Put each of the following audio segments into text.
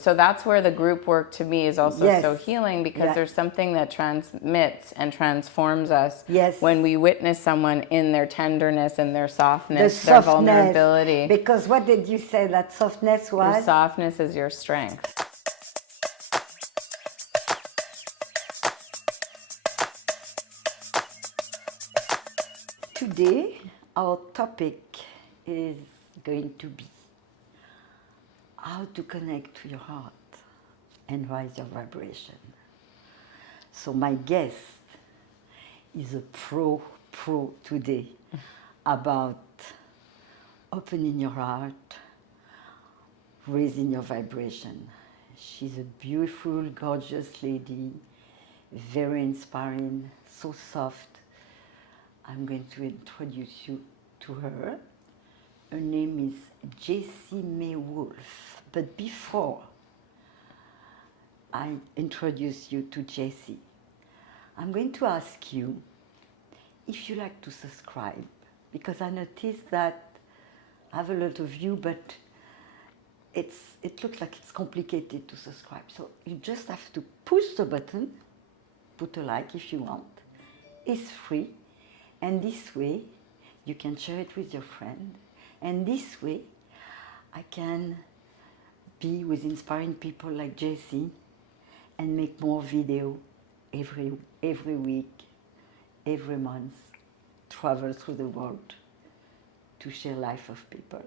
So that's where the group work to me is also Yes. so healing, because Yeah. there's something that transmits and transforms us Yes. when we witness someone in their tenderness and their The softness, their vulnerability. Because what did you say that softness Your was? softness is your strength. Today, our topic is going to be how to connect to your heart and raise your vibration. So my guest is a pro today about opening your heart, raising your vibration. She's a beautiful, gorgeous lady, very inspiring, so soft. I'm going to introduce you to her. Her name is Jessie May Wolf. But before I introduce you to Jessie, I'm going to ask you if you like to subscribe, because I noticed that I have a lot of you, but it looks like it's complicated to subscribe. So you just have to push the button, put a like if you want. It's free, and this way you can share it with your friend, and this way I can be with inspiring people like Jessie and make more video every week, every month, travel through the world to share life of people.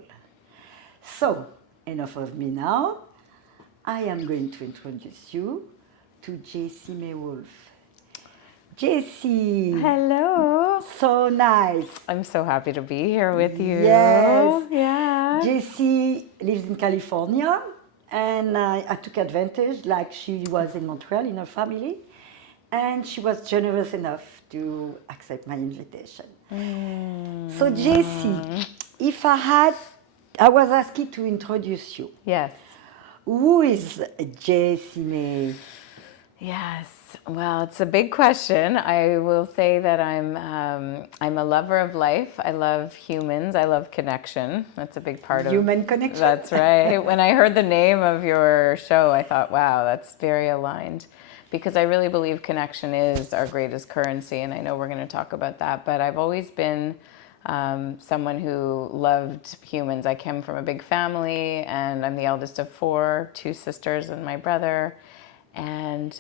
So, enough of me now. I am going to introduce you to Jessie May Wolf. Jessie! Hello. So nice. I'm so happy to be here with you. Yes. Yeah. Jessie lives in California, and I took advantage, like she was in Montreal in her family, and she was generous enough to accept my invitation. So Jessie, if I was asked to introduce you. Yes. Who is Jessie May? Yes. Well, it's a big question. I will say that I'm a lover of life. I love humans. I love connection. That's a big part of Human connection. That's right. When I heard the name of your show, I thought, wow, that's very aligned, because I really believe connection is our greatest currency, and I know we're going to talk about that. But I've always been someone who loved humans. I came from a big family, and I'm the eldest of 4, 2 sisters and my brother. And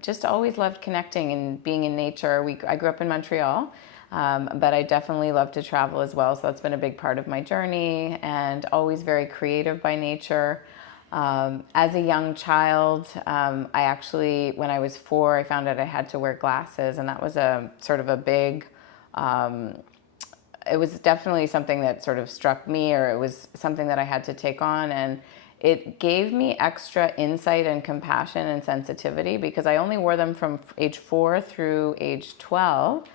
just always loved connecting and being in nature. I grew up in Montreal, but I definitely love to travel as well. So that's been a big part of my journey, and always very creative by nature. As a young child, I actually, when I was 4, I found out I had to wear glasses, and that was a sort of a big, it was definitely something that sort of struck me, or it was something that I had to take on. And it gave me extra insight and compassion and sensitivity, because I only wore them from age 4 through age 12.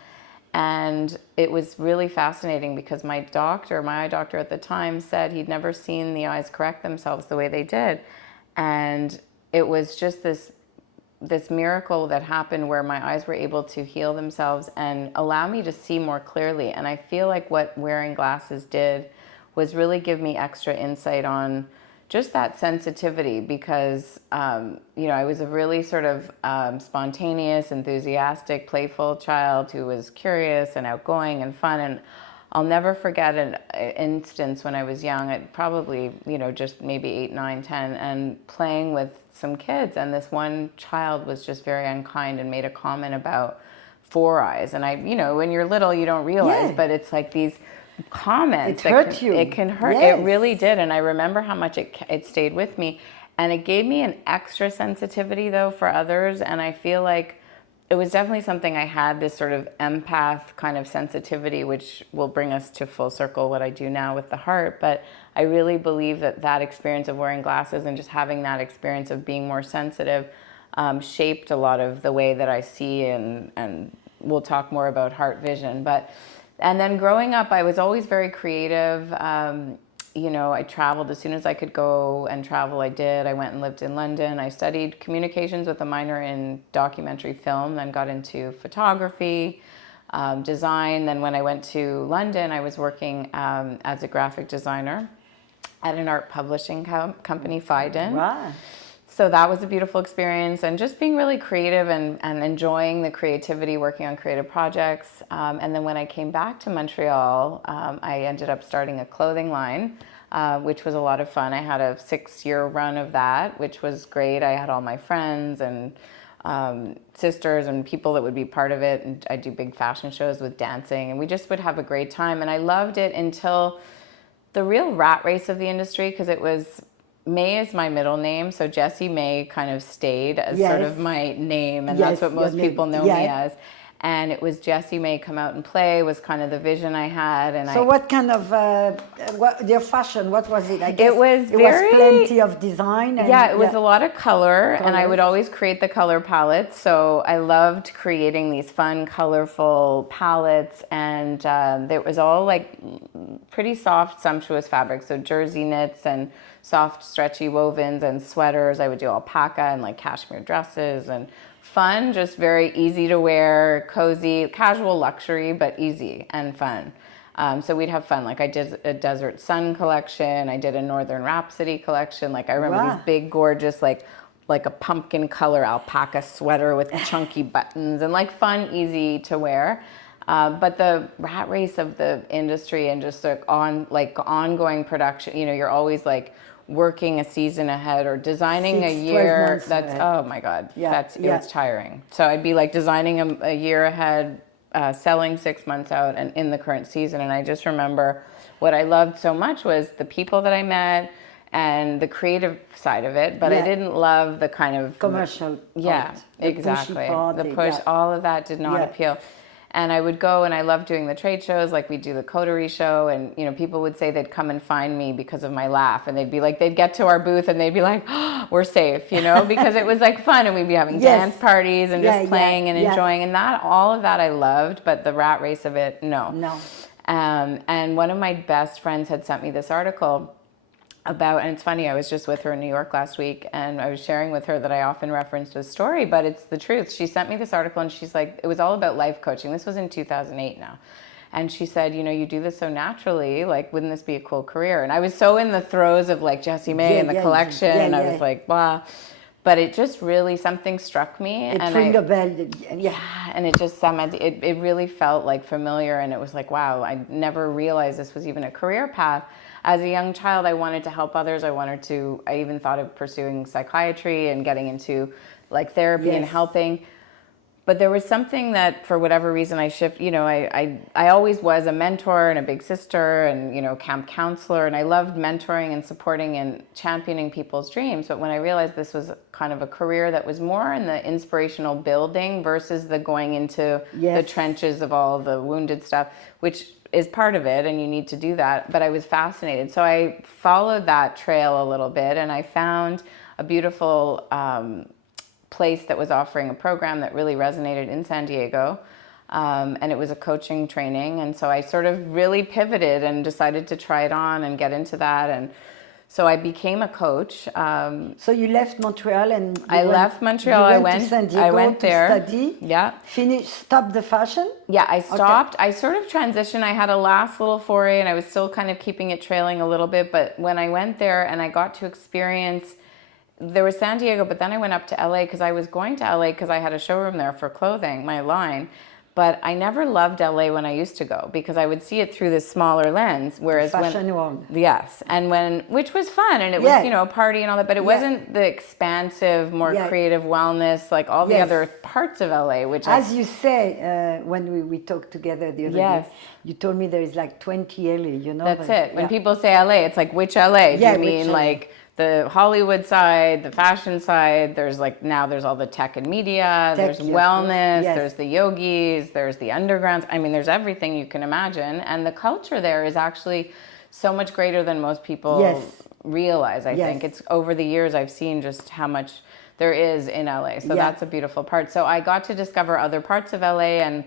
And it was really fascinating, because my eye doctor at the time, said he'd never seen the eyes correct themselves the way they did. And it was just this miracle that happened, where my eyes were able to heal themselves and allow me to see more clearly. And I feel like what wearing glasses did was really give me extra insight on just that sensitivity, because I was a really sort of spontaneous, enthusiastic, playful child who was curious and outgoing and fun. And I'll never forget an instance when I was young, at probably just maybe 8, 9, 10, and playing with some kids, and this one child was just very unkind and made a comment about 4 eyes. And I, when you're little, you don't realize, but it's like these comments. It hurt you. It can hurt. Yes. It really did. And I remember how much it stayed with me. And it gave me an extra sensitivity, though, for others. And I feel like it was definitely something I had, this sort of empath kind of sensitivity, which will bring us to full circle what I do now with the heart. But I really believe that experience of wearing glasses and just having that experience of being more sensitive shaped a lot of the way that I see, and we'll talk more about heart vision. And then growing up, I was always very creative. I traveled as soon as I could go and travel. I did. I went and lived in London. I studied communications with a minor in documentary film, then got into photography, design. Then when I went to London, I was working as a graphic designer at an art publishing company, Fiden. Wow. So that was a beautiful experience, and just being really creative and enjoying the creativity, working on creative projects. And then when I came back to Montreal, I ended up starting a clothing line, which was a lot of fun. I had a 6-year run of that, which was great. I had all my friends and sisters and people that would be part of it. And I do big fashion shows with dancing, and we just would have a great time. And I loved it until the real rat race of the industry, because it was, May is my middle name, so Jessie May kind of stayed as sort of my name, and that's what most people know me as. And it was Jessie May come out and play was kind of the vision I had. And so what kind of your fashion? What was it? I guess it was plenty of design. And, it was a lot of color, and I would always create the color palettes. So I loved creating these fun, colorful palettes, and it was all like pretty soft, sumptuous fabrics. So jersey knits and soft, stretchy wovens and sweaters. I would do alpaca and like cashmere dresses and fun, just very easy to wear, cozy, casual luxury, but easy and fun. So we'd have fun. Like I did a Desert Sun collection. I did a Northern Rhapsody collection. Like I remember these big, gorgeous, like a pumpkin color alpaca sweater with chunky buttons and like fun, easy to wear. But the rat race of the industry and just ongoing production, you know, you're always like working a season ahead or designing a year. That's, oh my God, it's tiring. So I'd be like designing a year ahead, selling 6 months out and in the current season. And I just remember what I loved so much was the people that I met and the creative side of it, but I didn't love the kind of commercial part, exactly. The push, all of that did not appeal. And I would go, and I loved doing the trade shows, like we do the Coterie show, and you know, people would say they'd come and find me because of my laugh, and they'd be like, they'd get to our booth and they'd be like, oh, we're safe, you know, because it was like fun, and we'd be having dance parties and just playing and enjoying, and that, all of that I loved, but the rat race of it, no. And one of my best friends had sent me this article about, and it's funny, I was just with her in New York last week, and I was sharing with her that I often reference this story, but it's the truth. She sent me this article, and she's like, it was all about life coaching. This was in 2008 now. And she said, you know, you do this so naturally, like, wouldn't this be a cool career? And I was so in the throes of like Jessie May and the collection, and I was like, blah. But it just really, something struck me. It rang a bell. And it just, it really felt like familiar, and it was like, wow, I never realized this was even a career path. As a young child, I wanted to help others. I even thought of pursuing psychiatry and getting into like therapy and helping. But there was something that, for whatever reason, I always was a mentor and a big sister and, you know, camp counselor. And I loved mentoring and supporting and championing people's dreams. But when I realized this was kind of a career that was more in the inspirational building versus the going into the trenches of all the wounded stuff, which is part of it, and you need to do that. But I was fascinated. So I followed that trail a little bit, and I found a beautiful place that was offering a program that really resonated in San Diego. And it was a coaching training. And so I sort of really pivoted and decided to try it on and get into that. And so I became a coach. So you left Montreal and left Montreal. I went to San Diego I went there. To study. Yeah. Stop the fashion? Yeah, I stopped. Okay. I sort of transitioned. I had a last little foray, and I was still kind of keeping it trailing a little bit. But when I went there and I got to experience, there was San Diego, but then I went up to LA because I was going to LA because I had a showroom there for clothing, my line. But I never loved LA when I used to go because I would see it through this smaller lens. Whereas fashion world. Yes. And which was fun, and it was, you know, a party and all that, but it wasn't the expansive, more creative wellness, like all the other parts of LA, which as you say, when we talked together the other day, you told me there is like 20 LA, you know. That's it. When people say LA, it's like, which LA? Do you mean like the Hollywood side, the fashion side? There's like, now there's all the tech and media, there's wellness, there's the yogis, there's the undergrounds. I mean, there's everything you can imagine. And the culture there is actually so much greater than most people realize, I think. It's over the years I've seen just how much there is in LA. So that's a beautiful part. So I got to discover other parts of LA, and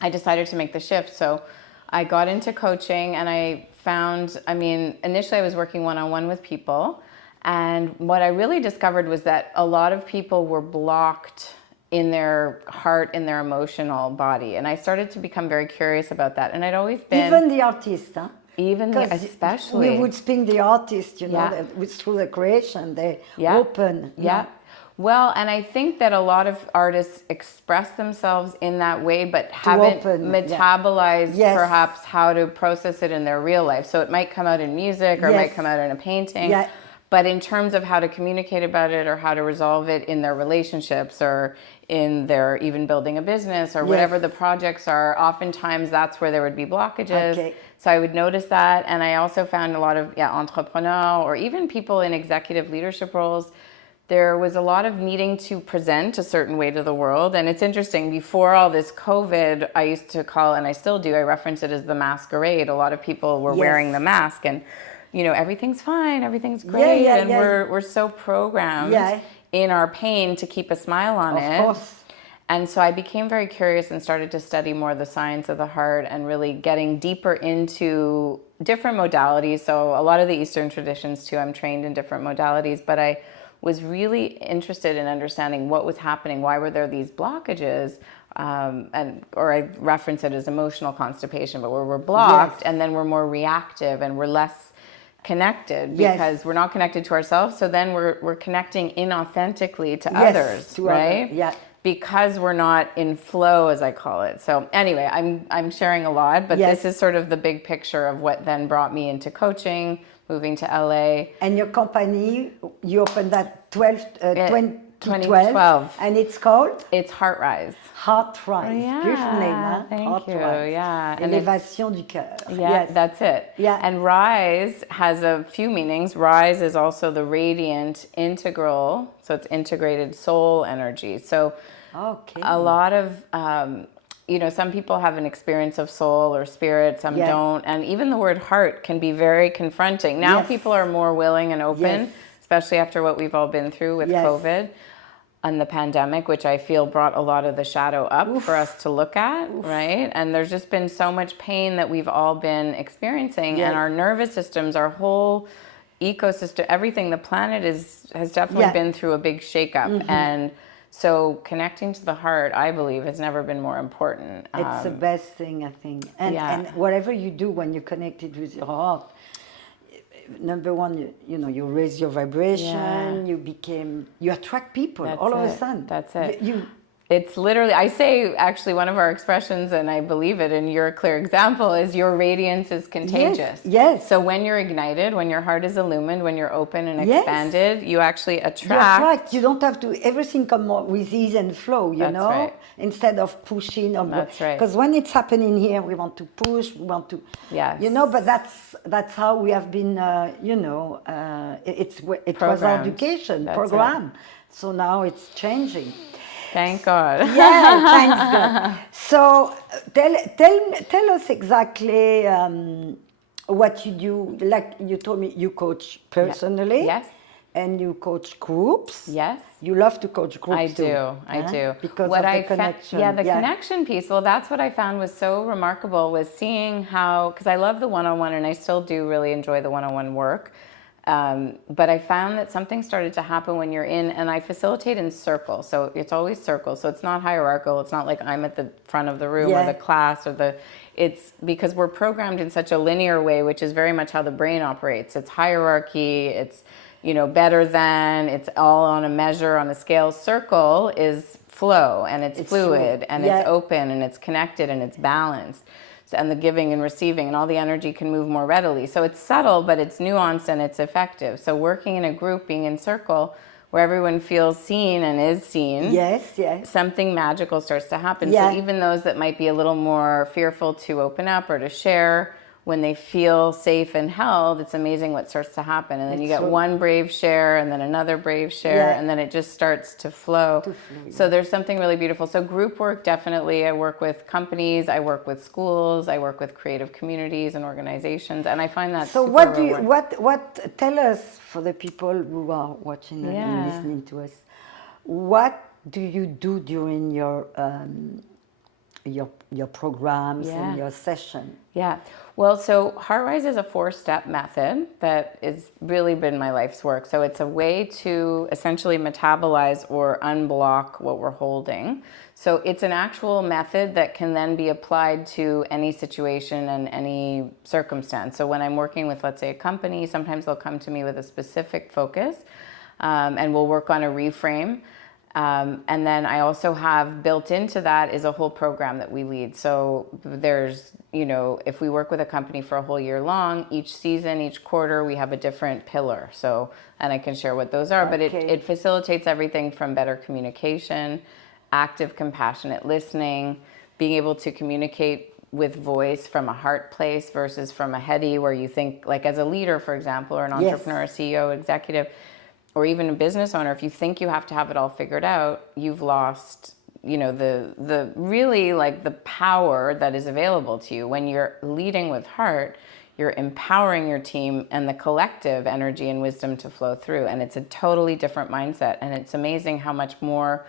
I decided to make the shift. So I got into coaching, and I found, I mean, initially I was working one-on-one with people. And what I really discovered was that a lot of people were blocked in their heart, in their emotional body. And I started to become very curious about that. And I'd always been... Even the artists, huh? Even the, 'Cause especially. we would speak the artist, you know, Yeah. that with, through the creation, they Yeah. open. Yeah. Well, and I think that a lot of artists express themselves in that way, but haven't open, yeah. metabolized Yes. perhaps how to process it in their real life. So it might come out in music or it might Yes. come out in a painting. Yeah. But in terms of how to communicate about it or how to resolve it in their relationships or in their even building a business or whatever Yes. the projects are, oftentimes that's where there would be blockages. Okay. So I would notice that. And I also found a lot of entrepreneurs or even people in executive leadership roles, there was a lot of needing to present a certain way to the world. And it's interesting, before all this COVID, I used to call, and I still do, I reference it as the masquerade. A lot of people were Yes. wearing the mask and, you know, everything's fine, everything's great. And we're so programmed in our pain to keep a smile on it. Of course. And so I became very curious and started to study more the science of the heart and really getting deeper into different modalities. So a lot of the Eastern traditions too, I'm trained in different modalities, but I was really interested in understanding what was happening. Why were there these blockages? Or I reference it as emotional constipation, but where we're blocked and then we're more reactive and we're less connected because we're not connected to ourselves. So then we're connecting inauthentically to others, right? Yeah. Because we're not in flow, as I call it. So anyway, I'm sharing a lot, but this is sort of the big picture of what then brought me into coaching, moving to LA. And your company, you opened that 2012. 2012. And it's called? It's HeartRise. HeartRise. Yeah, Beautiful name, huh? thank you. HeartRise. Yeah. Élévation du cœur. Yeah, that's it. Yeah. And rise has a few meanings. Rise is also the radiant, integral, so it's integrated soul energy. So a lot of, you know, some people have an experience of soul or spirit, some don't. And even the word heart can be very confronting. Now people are more willing and open, especially after what we've all been through with COVID and the pandemic, which I feel brought a lot of the shadow up for us to look at, right? And there's just been so much pain that we've all been experiencing, and our nervous systems, our whole ecosystem, everything, the planet has definitely been through a big shakeup. And so connecting to the heart, I believe, has never been more important. It's the best thing, I think. And whatever you do when you're connected with your heart, number one, you know, you raise your vibration, you attract people all of a sudden. That's it. It's literally, I say, actually, one of our expressions, and I believe it, and you're a clear example, is your radiance is contagious. Yes. So when you're ignited, when your heart is illumined, when you're open and expanded, you actually attract. You don't have to, everything come with ease and flow, you know? Right. Instead of pushing. That's right. Because when it's happening here, we want to push, we want to, you know, but that's how we have been, you know, it was our education program. So now it's changing. Thank God. Yeah, thanks God. So tell us exactly what you do. Like you told me, you coach personally. Yes. And you coach groups. Yes. You love to coach groups I too. I do. Because of the connection. The connection piece. Well, that's what I found was so remarkable, was seeing how, because I love the one-on-one and I still do really enjoy the one-on-one work. But I found that something started to happen when you're in, and I facilitate in circles. So it's always circles. So it's not hierarchical. It's not like I'm at the front of the room or the class or it's because we're programmed in such a linear way, which is very much how the brain operates. It's hierarchy. It's, you know, better than, it's all on a measure, on a scale. Circle is flow, and it's fluid, and it's open, and it's connected, and it's balanced. And the giving and receiving, and all the energy can move more readily. So it's subtle, but it's nuanced and it's effective. So working in a group, being in circle, where everyone feels seen and is seen, something magical starts to happen. So even those that might be a little more fearful to open up or to share, when they feel safe and held, it's amazing what starts to happen. And then you get one brave share, and then another brave share, and then it just starts to flow. So there's something really beautiful. So group work, definitely. I work with companies, I work with schools, I work with creative communities and organizations, and I find that super rewarding. What tell us, for the people who are watching and listening to us, what do you do during your programs Yeah. and your session? Yeah. Well, so HeartRise is a 4-step method that has really been my life's work. So it's a way to essentially metabolize or unblock what we're holding. So it's an actual method that can then be applied to any situation and any circumstance. So when I'm working with, let's say, a company, sometimes they'll come to me with a specific focus, and we'll work on a reframe. And then I also have built into that is a whole program that we lead. So there's, if we work with a company for a whole year long, each season, each quarter, we have a different pillar. So, and I can share what those are, but it facilitates everything from better communication, active, compassionate listening, being able to communicate with voice from a heart place versus from a heady, where you think, like as a leader, for example, or an entrepreneur, CEO, executive, or even a business owner, if you think you have to have it all figured out, you've lost, the really like the power that is available to you. When you're leading with heart, you're empowering your team and the collective energy and wisdom to flow through. And it's a totally different mindset. And it's amazing how much more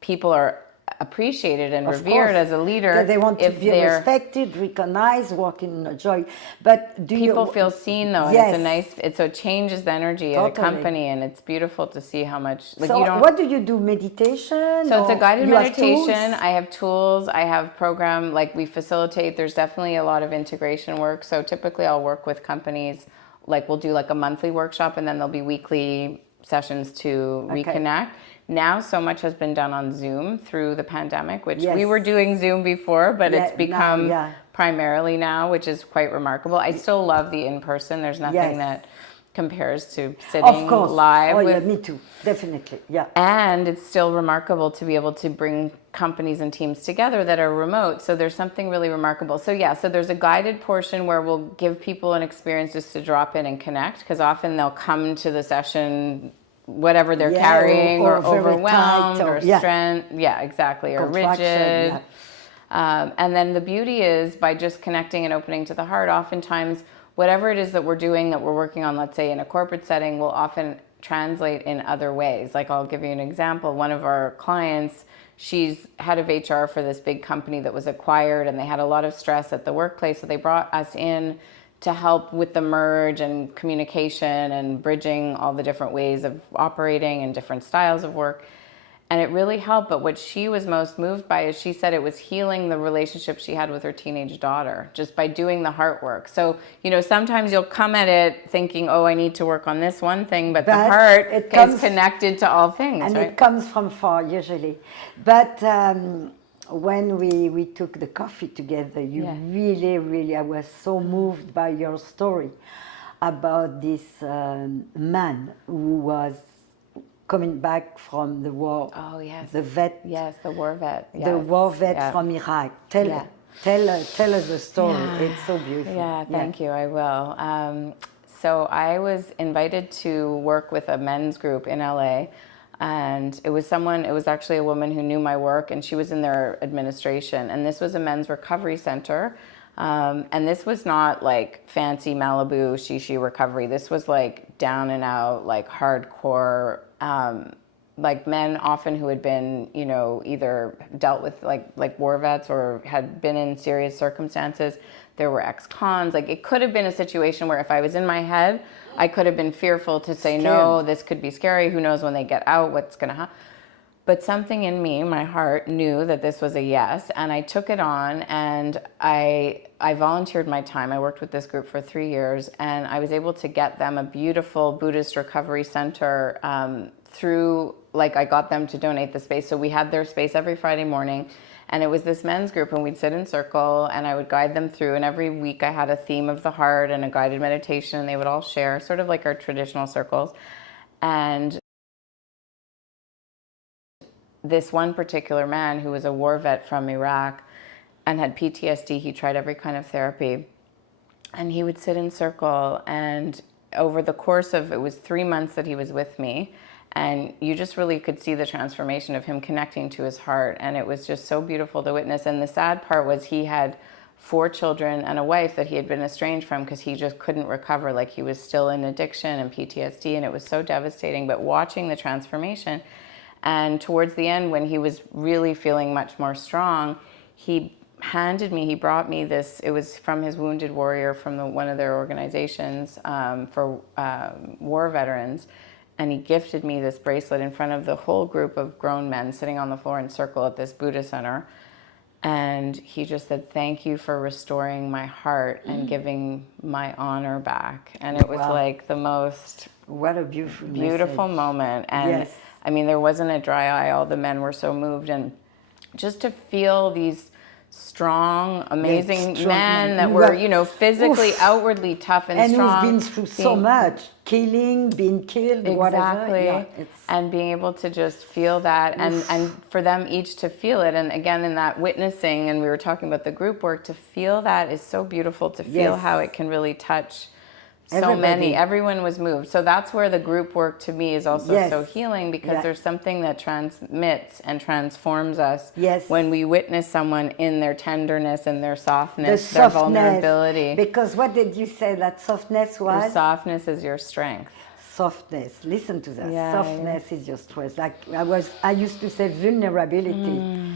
people are appreciated and revered as a leader. They want to be respected, recognized, walk in joy. But people feel seen though? Yes. And so it changes the energy of the company, and it's beautiful to see how much. Like, so what do you do? Meditation? So it's a guided meditation. I have tools. I have program. Like we facilitate. There's definitely a lot of integration work. So typically, I'll work with companies. Like we'll do like a monthly workshop, and then there'll be weekly sessions to reconnect. Now so much has been done on Zoom through the pandemic, which we were doing Zoom before, but it's become primarily now, which is quite remarkable. I still love the in-person. There's nothing that compares to sitting live. Oh, yeah, me too. Definitely, yeah. And it's still remarkable to be able to bring companies and teams together that are remote. So there's something really remarkable. So so there's a guided portion where we'll give people an experience just to drop in and connect, because often they'll come to the session whatever they're carrying, or overwhelmed, or strength, exactly, or rigid. And then the beauty is, by just connecting and opening to the heart, oftentimes whatever it is that we're doing, that we're working on, let's say in a corporate setting, will often translate in other ways. Like I'll give you an example. One of our clients, she's head of HR for this big company that was acquired, and they had a lot of stress at the workplace, so they brought us in to help with the merge and communication and bridging all the different ways of operating and different styles of work. And it really helped. But what she was most moved by is she said it was healing the relationship she had with her teenage daughter just by doing the heart work. So, sometimes you'll come at it thinking, oh, I need to work on this one thing, but the heart is connected to all things. And it comes from far, usually. But when we took the coffee together, you really, I was so moved by your story about this man who was coming back from the war. Oh, yes. The vet. Yes, the war vet. Yes. The war vet from Iraq. Tell us the story. Yeah. It's so beautiful. Yeah, thank you. I will. So I was invited to work with a men's group in LA. And it was actually a woman who knew my work, and she was in their administration. And this was a men's recovery center. And this was not like fancy Malibu shishi recovery. This was like down and out, like hardcore, like men often who had been, either dealt with like war vets or had been in serious circumstances. There were ex-cons. Like it could have been a situation where if I was in my head, I could have been fearful to say, no, this could be scary. Who knows when they get out, what's going to happen? But something in me, my heart, knew that this was a yes. And I took it on, and I volunteered my time. I worked with this group for 3 years, and I was able to get them a beautiful Buddhist recovery center through, I got them to donate the space. So we had their space every Friday morning. And it was this men's group, and we'd sit in circle, and I would guide them through. And every week I had a theme of the heart and a guided meditation, and they would all share, sort of like our traditional circles. And this one particular man who was a war vet from Iraq and had PTSD, he tried every kind of therapy. And he would sit in circle, and over the course of, it was 3 months that he was with me, and you just really could see the transformation of him connecting to his heart. And it was just so beautiful to witness. And the sad part was he had 4 children and a wife that he had been estranged from because he just couldn't recover. Like he was still in addiction and PTSD, and it was so devastating. But watching the transformation, and towards the end when he was really feeling much more strong, he brought me this, it was from his Wounded Warrior from one of their organizations for war veterans. And he gifted me this bracelet in front of the whole group of grown men sitting on the floor in circle at this Buddha center. And he just said, thank you for restoring my heart and giving my honor back. And it was like the most what a beautiful message. moment. And yes. I mean, there wasn't a dry eye. All the men were so moved. And just to feel these strong, amazing men that were, you know, physically, outwardly tough and strong. And who've been through so much, killing, being killed, whatever. Yeah, and being able to just feel that, and for them each to feel it. And again, in that witnessing, and we were talking about the group work, to feel that is so beautiful, to feel how it can really touch so many. Everyone was moved. So that's where the group work to me is also so healing, because there's something that transmits and transforms us when we witness someone in their tenderness and their softness, their vulnerability. Because what did you say that softness was? Your softness is your strength. Softness, listen to that. Softness is your strength. Like I used to say, vulnerability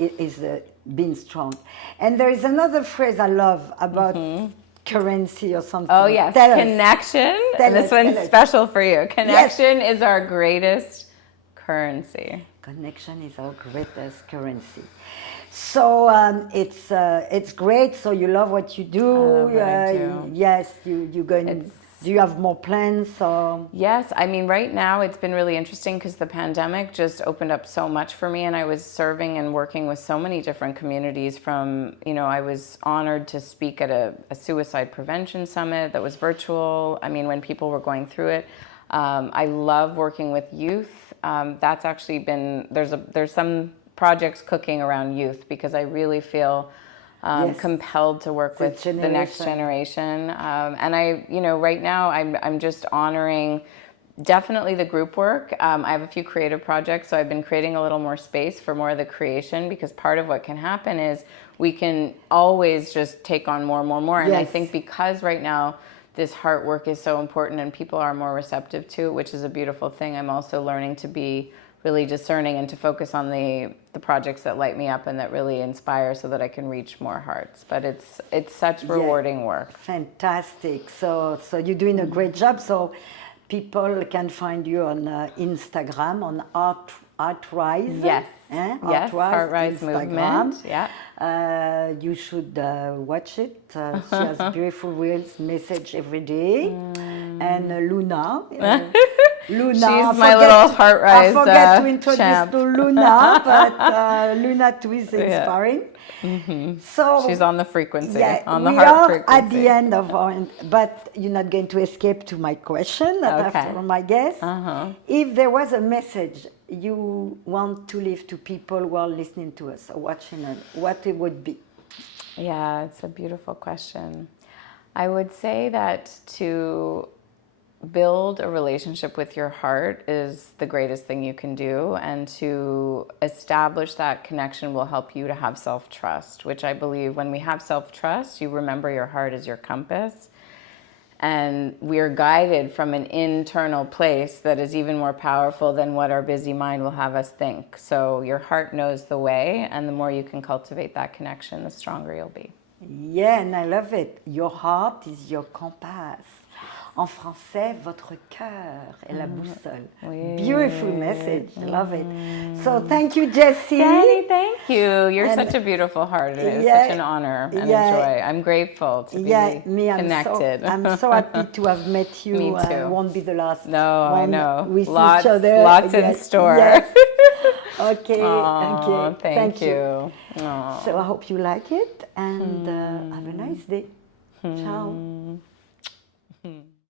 is being strong. And there is another phrase I love about currency or something. Oh yes, connection. This one's special for you. Connection is our greatest currency. Connection is our greatest currency. So it's great. So you love what you do. Yes, you're going. Do you have more plans? Or? Yes, I mean, right now it's been really interesting because the pandemic just opened up so much for me, and I was serving and working with so many different communities. From, you know, I was honored to speak at a suicide prevention summit that was virtual. I mean, when people were going through it. I love working with youth. That's actually been, there's some projects cooking around youth, because I really feel compelled to work with the next generation. And I, you know, right now I'm just honoring definitely the group work. I have a few creative projects, so I've been creating a little more space for more of the creation, because part of what can happen is we can always just take on more and more and more. And I think because right now this heart work is so important and people are more receptive to it, which is a beautiful thing, I'm also learning to be really discerning and to focus on the projects that light me up and that really inspire, so that I can reach more hearts. But it's such rewarding work. Fantastic. So you're doing a great job. So people can find you on Instagram on HeartRise. Yes. Yes, HeartRise Movement. Yeah. You should watch it. She has beautiful reels, message every day. And Luna. Luna. She's my little HeartRise I forget to introduce champ. to Luna, but Luna too is inspiring. So she's on the frequency, on the we heart are frequency. at the end of our, but you're not going to escape to my question after my guest. If there was a message you want to leave to people who are listening to us or watching us, what it would be? Yeah, it's a beautiful question. I would say that to build a relationship with your heart is the greatest thing you can do, and to establish that connection will help you to have self-trust, which I believe when we have self-trust, you remember your heart is your compass, and we are guided from an internal place that is even more powerful than what our busy mind will have us think. So your heart knows the way, and the more you can cultivate that connection, the stronger you'll be. Yeah, and I love it. Your heart is your compass. En français, votre cœur est la boussole. Beautiful message. Love it. So thank you, Jessie. Danny, thank you. You're such a beautiful heart. It is such an honor and a joy. I'm grateful to be connected. I'm so happy to have met you. Me too. It won't be the last No, one. I know. We see Lots, each other. lots in store. Yes. Okay. Aww, okay. Thank you. Aww. So I hope you like it, and have a nice day. Ciao.